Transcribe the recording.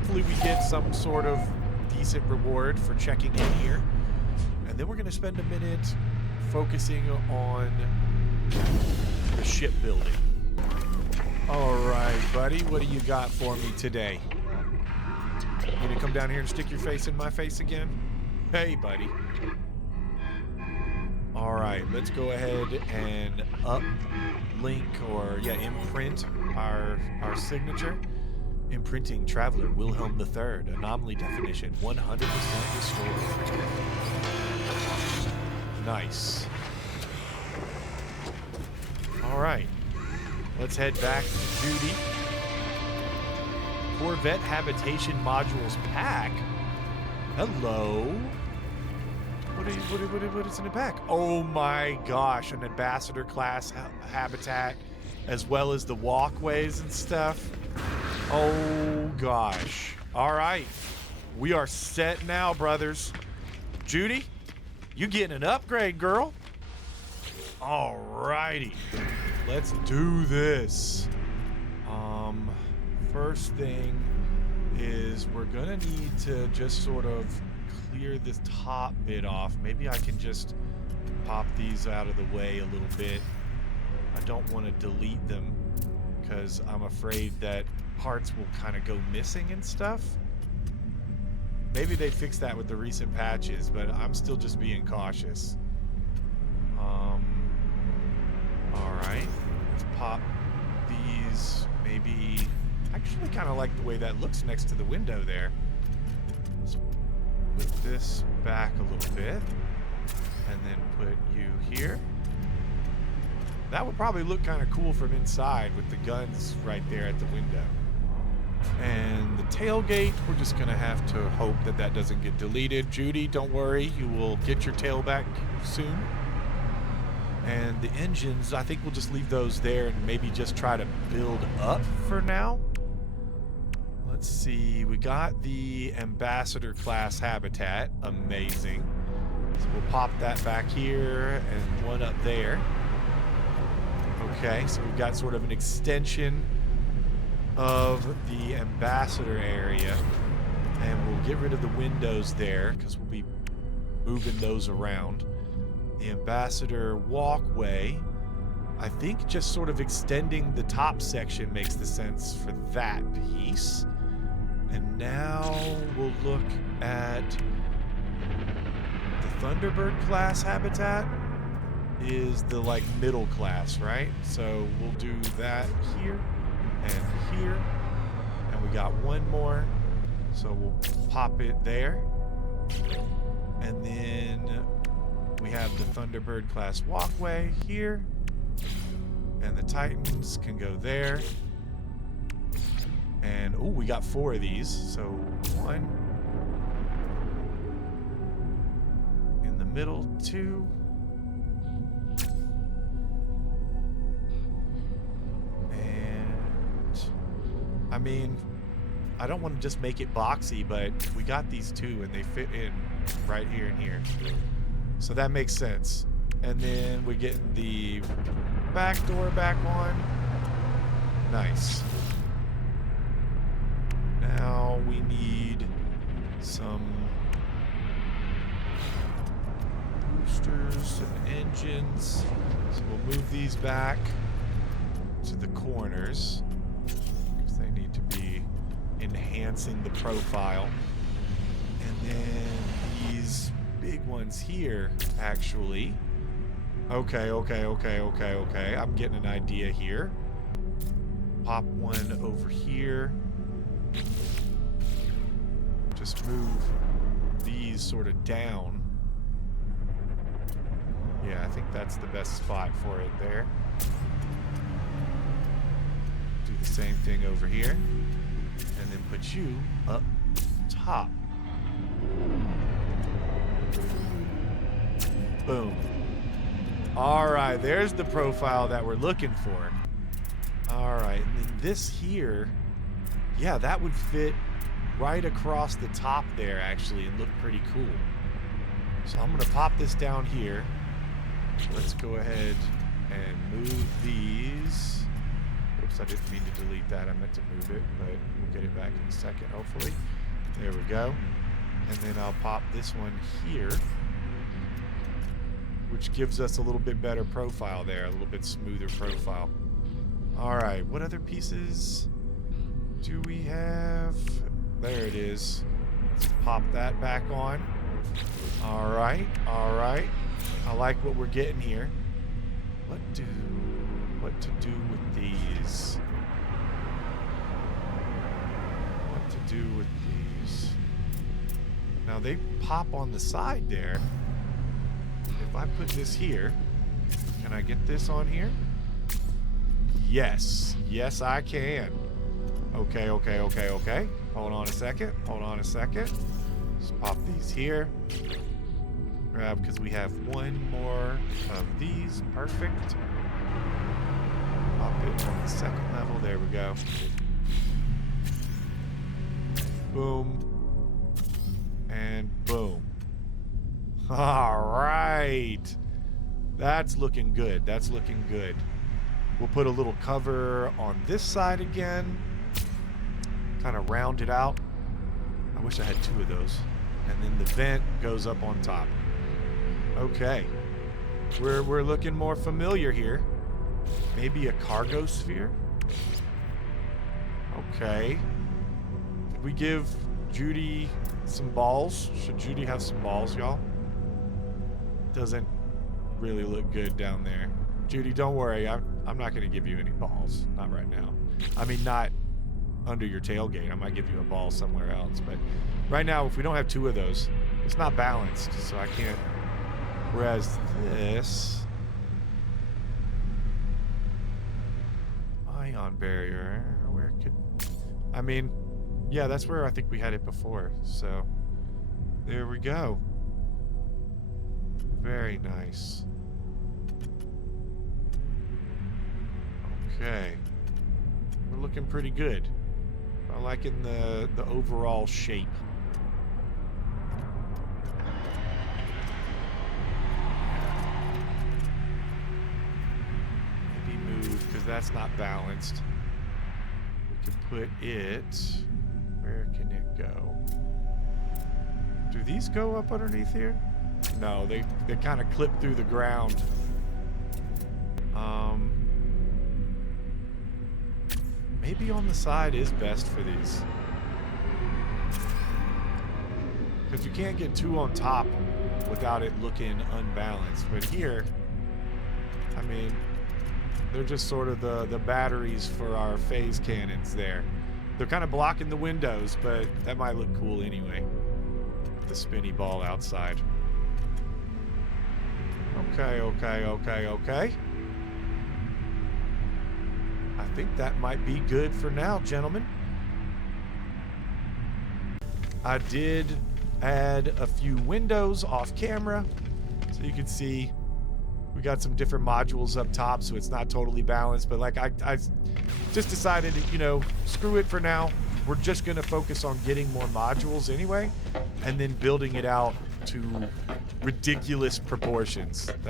hopefully we get some sort of decent reward for checking in here. And then we're going to spend a minute focusing on the shipbuilding. All right, buddy, what do you got for me today? You gonna come down here and stick your face in my face again? Hey, buddy. All right, let's go ahead and uplink or imprint our signature. Imprinting Traveler Wilhelm III. Anomaly definition 100% restored. Nice. All right, let's head back to Judy. Corvette Habitation Modules Pack. Hello. What is in the pack? Oh my gosh, an ambassador class habitat, as well as the walkways and stuff. Oh gosh. All right, we are set now, brothers. Judy, you getting an upgrade, girl. All righty, let's do this. First thing is we're gonna need to just sort of clear this top bit off. Maybe I can just pop these out of the way a little bit. I don't want to delete them because I'm afraid that parts will kind of go missing and stuff. Maybe they fixed that with the recent patches, but I'm still just being cautious. All right, let's pop these. Maybe I actually kind of like the way that looks next to the window there. Let's put this back a little bit and then put you here. That would probably look kind of cool from inside with the guns right there at the window. And the tailgate, we're just gonna have to hope that that doesn't get deleted. Judy, don't worry, you will get your tail back soon. And the engines, I think we'll just leave those there and maybe just try to build up for now. Let's see, we got the ambassador class habitat, amazing. So we'll pop that back here and one up there. Okay, so we've got sort of an extension of the ambassador area, and we'll get rid of the windows there because we'll be moving those around. The ambassador walkway, I think just sort of extending the top section makes the sense for that piece. And now we'll look at the Thunderbird class habitat is the like middle class, right? So we'll do that here and here, and we got one more, so we'll pop it there. And then we have the Thunderbird class walkway here, and the Titans can go there. And oh, we got 4 of these, so 1 in the middle, 2. I mean, I don't want to just make it boxy, but we got these 2 and they fit in right here and here. So that makes sense. And then we're getting the back door back on. Nice. Now we need some boosters and engines. So we'll move these back to the corners. They need to be enhancing the profile. And then these big ones here, actually. Okay. I'm getting an idea here. Pop one over here. Just move these sort of down. Yeah, I think that's the best spot for it there. Do the same thing over here, and then put you up top. Boom. All right, there's the profile that we're looking for. All right, and then this here, yeah, that would fit right across the top there, actually, and look pretty cool. So I'm gonna pop this down here. Let's go ahead and move these Oops, I didn't mean to delete that. I meant to move it, but we'll get it back in a second, hopefully. There we go. And then I'll pop this one here, which gives us a little bit better profile there, a little bit smoother profile. All right, what other pieces do we have? There it is. Let's pop that back on. All right, all right. I like what we're getting here. What to do with these? What to do with these? Now they pop on the side there. If I put this here, can I get this on here? Yes. Yes, I can. Okay, okay, okay, okay. Hold on a second. Hold on a second. Just pop these here. Grab, because we have one more of these. Perfect. Pop it on the second level. There we go. Boom. And boom. All right. That's looking good. That's looking good. We'll put a little cover on this side again. Kind of round it out. I wish I had two of those. And then the vent goes up on top. Okay. We're looking more familiar here. Maybe a cargo sphere? Okay. Did we give Judy some balls? Should Judy have some balls, y'all? Doesn't really look good down there. Judy, don't worry. I'm not going to give you any balls. Not right now. I mean, not under your tailgate. I might give you a ball somewhere else. But right now, if we don't have two of those, it's not balanced, so I can't. Whereas this ion barrier, where could... I mean, yeah, that's where I think we had it before. So there we go. Very nice. Okay. We're looking pretty good. I'm liking the overall shape. Maybe move, because that's not balanced. We can put it... Where can it go? Do these go up underneath here? No, they kind of clip through the ground. Maybe on the side is best for these. Because you can't get two on top without it looking unbalanced. But here, I mean, they're just sort of the batteries for our phase cannons there. They're kind of blocking the windows, but that might look cool anyway. The spinny ball outside. Okay, okay, okay, okay. I think that might be good for now, gentlemen. I did add a few windows off camera, so you can see we got some different modules up top, so it's not totally balanced. But like I just decided to, you know, screw it for now. We're just going to focus on getting more modules anyway, and then building it out to ridiculous proportions.